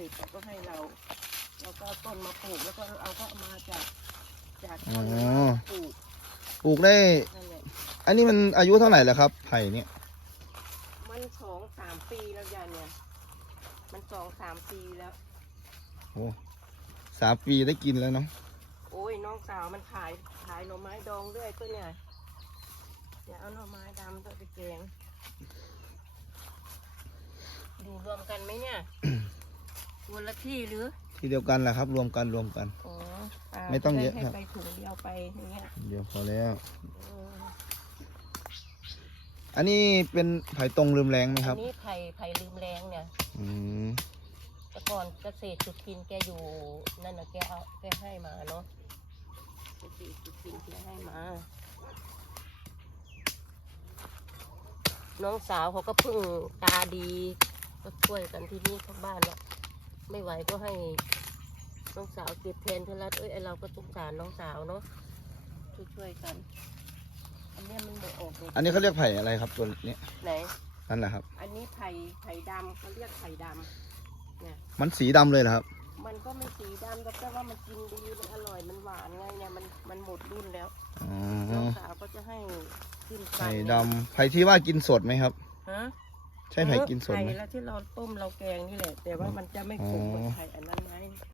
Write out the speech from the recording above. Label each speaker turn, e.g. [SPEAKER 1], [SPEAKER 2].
[SPEAKER 1] ร็จเขาก็ให้เรา แล้วก็เอาต้นมาปลูกแล้วก็เอาก็เอามาจากจาก
[SPEAKER 2] อ๋
[SPEAKER 1] ต้
[SPEAKER 2] อ
[SPEAKER 1] นมาปลูก
[SPEAKER 2] ปลูกได้
[SPEAKER 1] นั่นแหละ
[SPEAKER 2] อันนี้มันอายุเท่าไหร่แล้วครับไผ่เนี่ย
[SPEAKER 1] มันสองสามปีแล้วยาเนี่ย มันสองสามปีแล้ว
[SPEAKER 2] โอ้สามปีได้กินแล้วเนาะ
[SPEAKER 1] โอ้ยน้องสาวมันขายขายหน่อไม้ดองด้วยตัวเนี่ยเดี๋ยวเอาหน่อไม้ดำตัวไปแกงอยู่รวมกันไหมเนี่ย คนละที่หรือ
[SPEAKER 2] ที่เดียวกันแหละครับ รวมกันรวมกัน
[SPEAKER 1] อ๋อเปล่า
[SPEAKER 2] ไม่ต้องเยอะ
[SPEAKER 1] ให้
[SPEAKER 2] ครับ
[SPEAKER 1] ไปถุงเดียวไปอย่างเงี้ย
[SPEAKER 2] เดี๋ยวพอแล้ว
[SPEAKER 1] เออ
[SPEAKER 2] อันนี้เป็นไผ่ตรงลืมแรงไหมค
[SPEAKER 1] อั
[SPEAKER 2] รับ
[SPEAKER 1] นนี้ไผ่ไผ่ลืมแรงเนี่ย
[SPEAKER 2] อืม
[SPEAKER 1] แต่ก่อนเกษตรสุทินแกอยู่นั่นน่ะแกเอาแกให้มาเนาะเกษตรสุทินแกให้มา น้องสาวเขาก็เพิ่งตาดี ก็ช่วยกันที่นี่ทั้งบ้านแล้ว ไม่ไหวก็ให้น้องสาวเก็บแทนเทอรัดเอ้ยไอเราก็สงสารน้องสาวเนาะช่วยช่วยๆกัน อันเนี้ยมันไม่ออกเลย
[SPEAKER 2] อันนี้เขาเรียกไผ่อะไรครับตัวนี้
[SPEAKER 1] ไหน
[SPEAKER 2] นั่นแหละครับ
[SPEAKER 1] อันนี้ไผ่ไผ่ดำเขาเรียกไผ่ดำเนี่ย
[SPEAKER 2] มันสีดำเลยเหรอครับ
[SPEAKER 1] มันก็ไม่สีดำแต่ว่ามันกินดีมันอร่อยมันหวานไงเนี่ยมันมันหมดรุ่นแล้ว
[SPEAKER 2] อ๋
[SPEAKER 1] น้อง
[SPEAKER 2] อ
[SPEAKER 1] สาวก็จะให้ขึ้น
[SPEAKER 2] ไผ่
[SPEAKER 1] เนี่ย
[SPEAKER 2] ดำไผ่ที่ว่ากินสดไหมครับ
[SPEAKER 1] ฮะ
[SPEAKER 2] ใช่ไผ่กินสดไหม
[SPEAKER 1] ไผ่แล้วที่เราต้มเราแกงนี่แหละ แต่ว่ามันจะไม่ขมเหมือนไผ่อันนั้นไหม